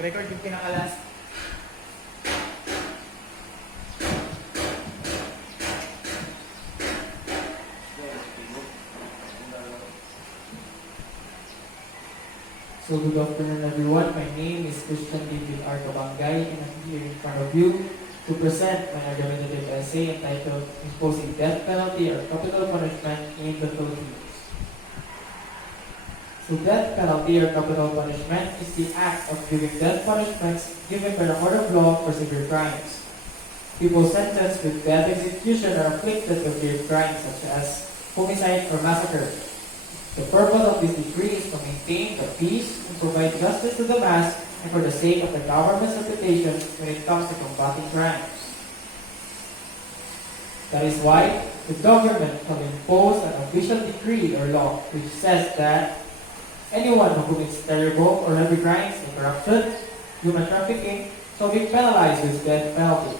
Record yung pinakalas. So good afternoon everyone. My name is Christian David R. Kabangay and I'm here in front of you to present my argumentative essay entitled Imposing Death Penalty or Capital Punishment in the Philippines. So death penalty or capital punishment is the act of giving death punishments given by the court of law for severe crimes. People sentenced with death execution are afflicted with grave crimes such as homicide or massacre. The purpose of this decree is to maintain the peace and provide justice to the mass and for the sake of the government's reputation when it comes to combating crimes. That is why the government shall impose an official decree or law which says that anyone who commits terrible or heavy crimes like corruption, human trafficking, shall be penalized with death penalty.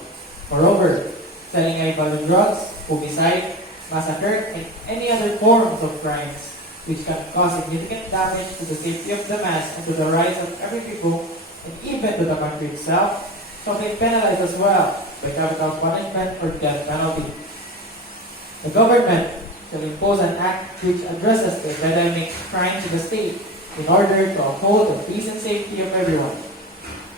Moreover, selling high-value drugs, homicide, massacre, and any other forms of crimes which can cause significant damage to the safety of the mass and to the rights of every people, and even to the country itself, shall be penalized as well by capital punishment or death penalty. The government shall impose an act which addresses the epidemic crime to the state in order to uphold the peace and safety of everyone.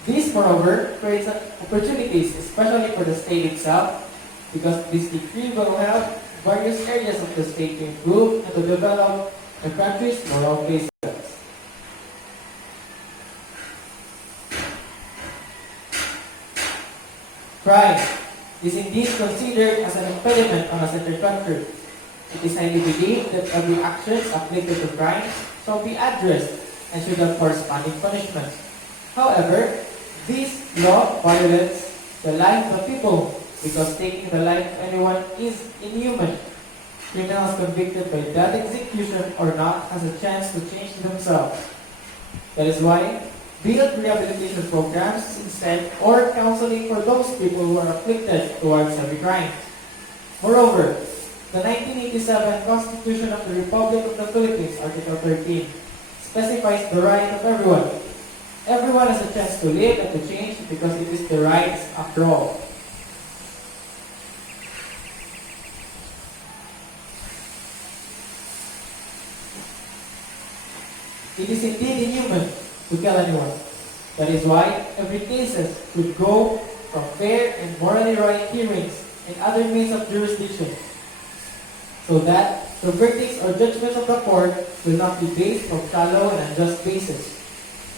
This, moreover, creates opportunities, especially for the state itself, because this decree will help various areas of the state to improve and to develop the country's moral basis. Crime is indeed considered as an impediment on a certain country. It is highly believed that every action afflicted to crimes shall be addressed and should have corresponding punishment. However, this law violates the life of the people because taking the life of anyone is inhuman. Criminals convicted by death execution or not has a chance to change themselves. That is why build rehabilitation programs instead or counseling for those people who are afflicted towards heavy crimes. Moreover, the 1987 Constitution of the Republic of the Philippines, Article 13, specifies the right of everyone. Everyone has a chance to live and to change because it is the rights after all. It is indeed inhuman to kill anyone. That is why every case should go from fair and morally right hearings and other means of jurisdiction, so that the verdicts or judgments of the court will not be based on shallow and unjust basis.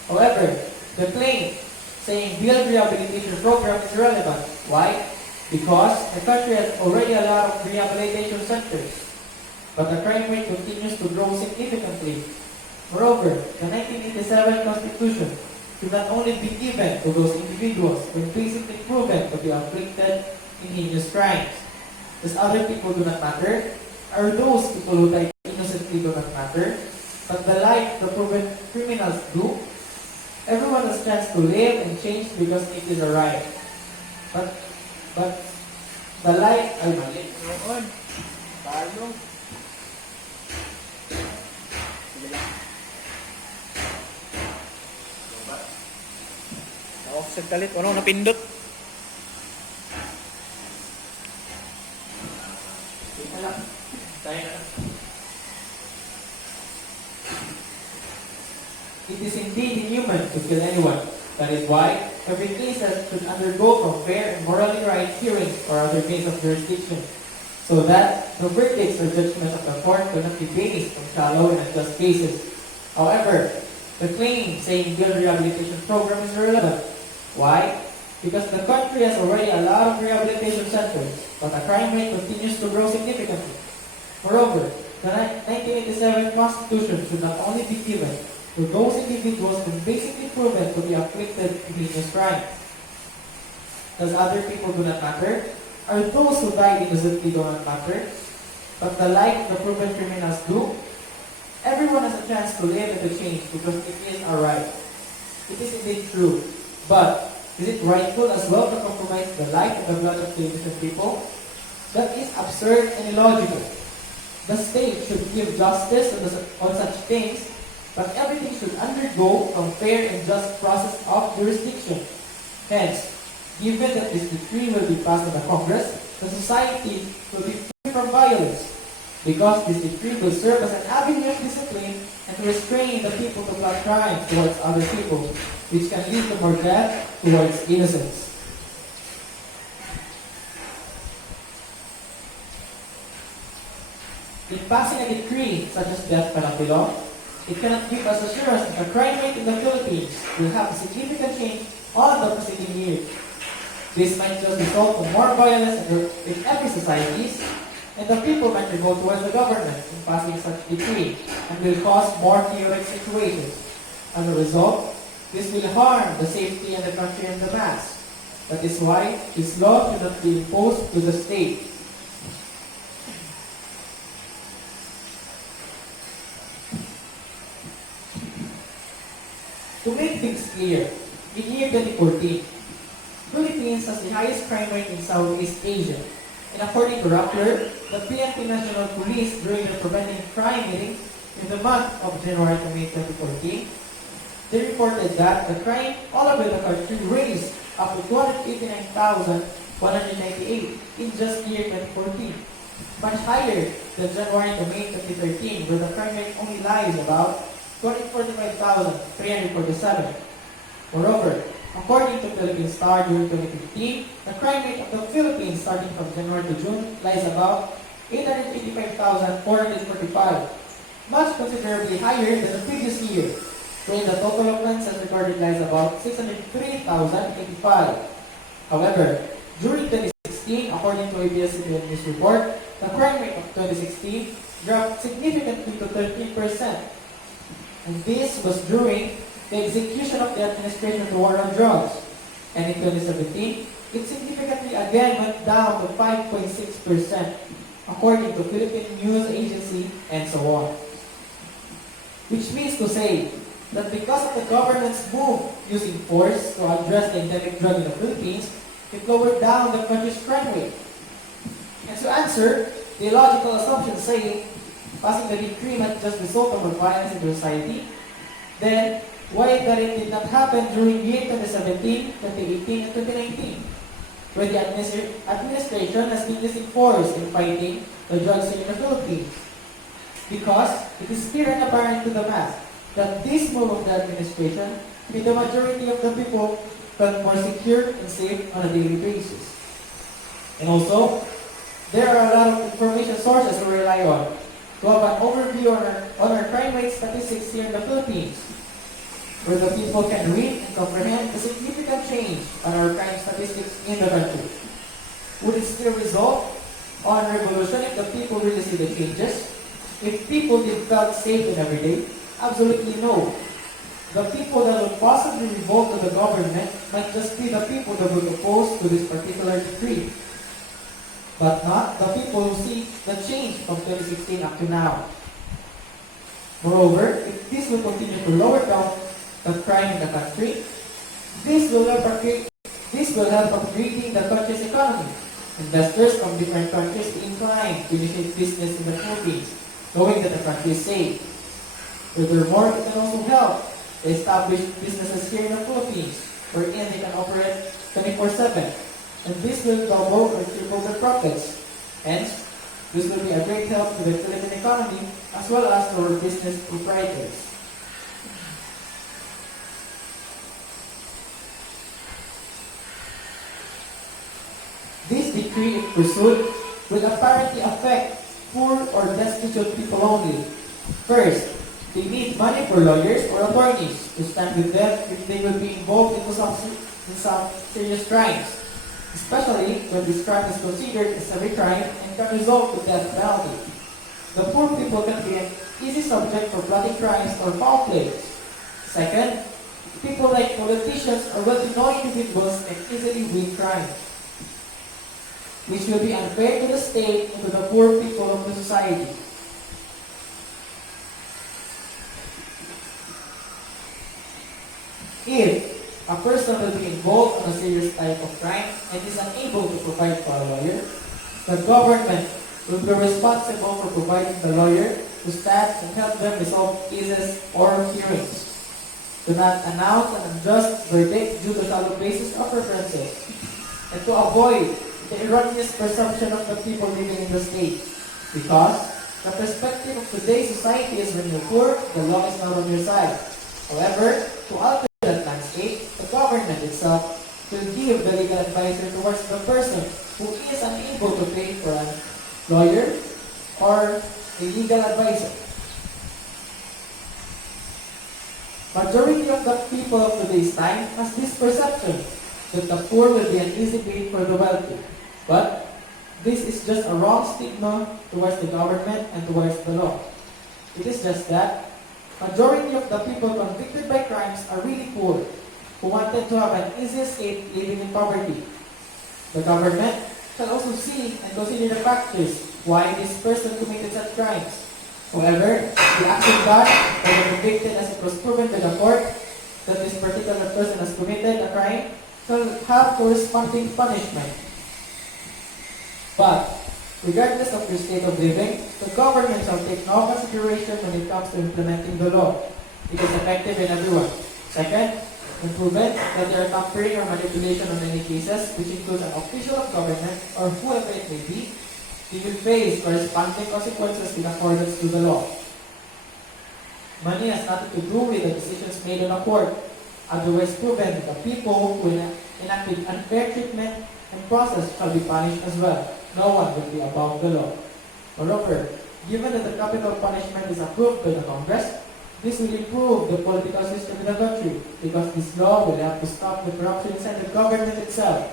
However, the claim saying build rehabilitation program is irrelevant. Why? Because the country has already a lot of rehabilitation centers, but the crime rate continues to grow significantly. Moreover, the 1987 Constitution should not only be given to those individuals when basically proven to be afflicted in heinous crimes. Does other people do not matter? Are those people who die innocently do not matter? But the life the proven criminals do? Everyone has a chance to live and change because it is a right. But the life ay mali. Noon. Talo. Sige lang. Na-offset kalit. Ano napindot? Ito lang. Tayo na. It is indeed inhuman to kill anyone. That is why every case should undergo from fair and morally right hearings or other means of jurisdiction, so that the verdicts or judgments of the court will not be based on shallow and unjust cases. However, the claim saying build rehabilitation program is irrelevant. Why? Because the country has already a lot of rehabilitation centers, but the crime rate continues to grow significantly. Moreover, the 1987 Constitution should not only be given to those individuals who basically proven to be afflicted in heinous crimes. Does other people do not matter? Are those who died innocently do not matter? But the life the proven criminals do? Everyone has a chance to live and to change because it is a right. It is indeed true. But is it rightful as well to compromise the life and the blood of the innocent people? That is absurd and illogical. The state should give justice on such things but everything should undergo a fair and just process of jurisdiction. Hence, given that this decree will be passed by the Congress, the society will be free from violence, because this decree will serve as an avenue of discipline and to restrain the people to plot crimes towards other people, which can lead to more death towards innocents. In passing a decree such as death penalty law, it cannot give us assurance that the crime rate in the Philippines will have a significant change on the preceding years. This might just result in more violence in every societies, and the people might revolt towards the government in passing such decree, and will cause more chaotic situations. As a result, this will harm the safety of the country and the mass. That is why this law should not be imposed to the state. To make things clear, in year 2014, Philippines has the highest crime rate in Southeast Asia. And according to Rappler, the PNP National Police during their preventing crime meeting in the month of January to May 2014, they reported that the crime all over the country raised up to 289,198 in just year 2014, much higher than January to May 2013, where the crime rate only lies about 245,347. Moreover, according to Philippine Star during 2015, the crime rate of the Philippines starting from January to June lies about 885,445, much considerably higher than the previous year, when the total offenses recorded lies about 603,085. However, during 2016, according to ABS-CBN News report, the crime rate of 2016 dropped significantly to 13%. And this was during the execution of the administration of the war on drugs. And in 2017, it significantly again went down to 5.6%, according to Philippine News Agency and so on. Which means to say that because of the government's move using force to address the endemic drug in the Philippines, it lowered down the country's crime rate. And to answer the illogical assumption saying passing the decree might just result of violence in the society, then why that it did not happen during year 2017, 2018, and 2019, when the administration has been using force in fighting the drugs in the Philippines? Because it is clear and apparent to the mass that this move of the administration made the majority of the people felt more secure and safe on a daily basis. And also, there are a lot of information sources we rely on to have an overview on our crime rate statistics here in the Philippines, where the people can read and comprehend the significant change on our crime statistics in the country. Would it still result on revolution if the people really see the changes? If people did felt safe in every day? Absolutely no. The people that would possibly revolt to the government might just be the people that would oppose to this particular decree, but not the people who see the change from 2016 up to now. Moreover, if this will continue to lower down the crime in the country, this will help upgrading the country's economy. Investors from different countries will incline to initiate business in the Philippines, knowing that the country is safe. Furthermore, it can also help to establish businesses here in the Philippines, wherein they can operate 24/7. And this will double or triple their profits. Hence, this will be a great help to the Philippine economy as well as to our business proprietors. This decree, if pursued, will apparently affect poor or destitute people only. First, they need money for lawyers or attorneys to stand with them if they will be involved in some serious crimes, especially when this crime is considered a severe crime and can result to death penalty. The poor people can be an easy subject for bloody crimes or foul plays. Second, people like politicians or well-to-know individuals can easily win crimes, which will be unfair to the state and to the poor people of the society. If a person will be involved in a serious type of crime and is unable to provide for a lawyer, the government will be responsible for providing the lawyer who stands and help them resolve cases or hearings. Do not announce an unjust verdict due to shallow basis of preferences, and to avoid the erroneous perception of the people living in the state. Because the perspective of today's society is when you're poor, the law is not on your side. However, to alter that landscape, the government itself will give the legal advisor towards the person who is unable to pay for a lawyer or a legal advisor. Majority of the people of today's time has this perception that the poor will be an easy bait for the wealthy. But this is just a wrong stigma towards the government and towards the law. It is just that majority of the people convicted by crimes are really poor, who wanted to have an easy escape living in poverty. The government shall also see and consider the factors why this person committed such crimes. However, the action done by the convicted as it was proven by the court that this particular person has committed a crime shall have corresponding punishment. But, regardless of your state of living, the government shall take no consideration when it comes to implementing the law. It is effective in everyone. Second, when proven that there are tampering or manipulation on any cases, which includes an official of government or whoever it may be, he will face corresponding consequences in accordance to the law. Money has nothing to do with the decisions made in a court. Otherwise proven, the people who enacted unfair treatment and process shall be punished as well. No one will be above the law. Moreover, given that the capital punishment is approved by the Congress, this will improve the political system in the country because this law will have to stop the corruption inside the government itself.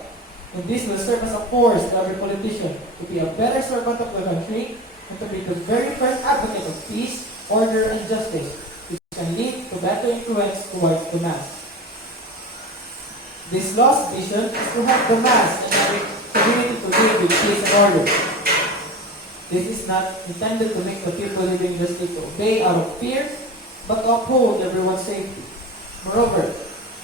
And this will serve as a force to every politician to be a better servant of the country and to be the very first advocate of peace, order, and justice, which can lead to better influence towards the mass. This law's vision is to help the mass and every community to live with peace and order. This is not intended to make the people living in the state obey out of fear, but to uphold everyone's safety. Moreover,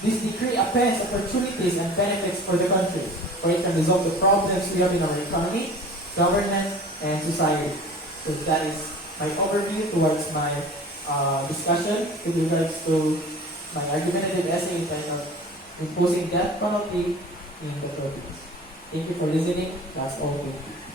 this decree appends opportunities and benefits for the country, for it can resolve the problems we have in our economy, government, and society. So that is my overview towards my discussion with regards to my argumentative essay entitled Imposing Death Penalty in the Philippines. Thank you for listening. That's all. Thank you.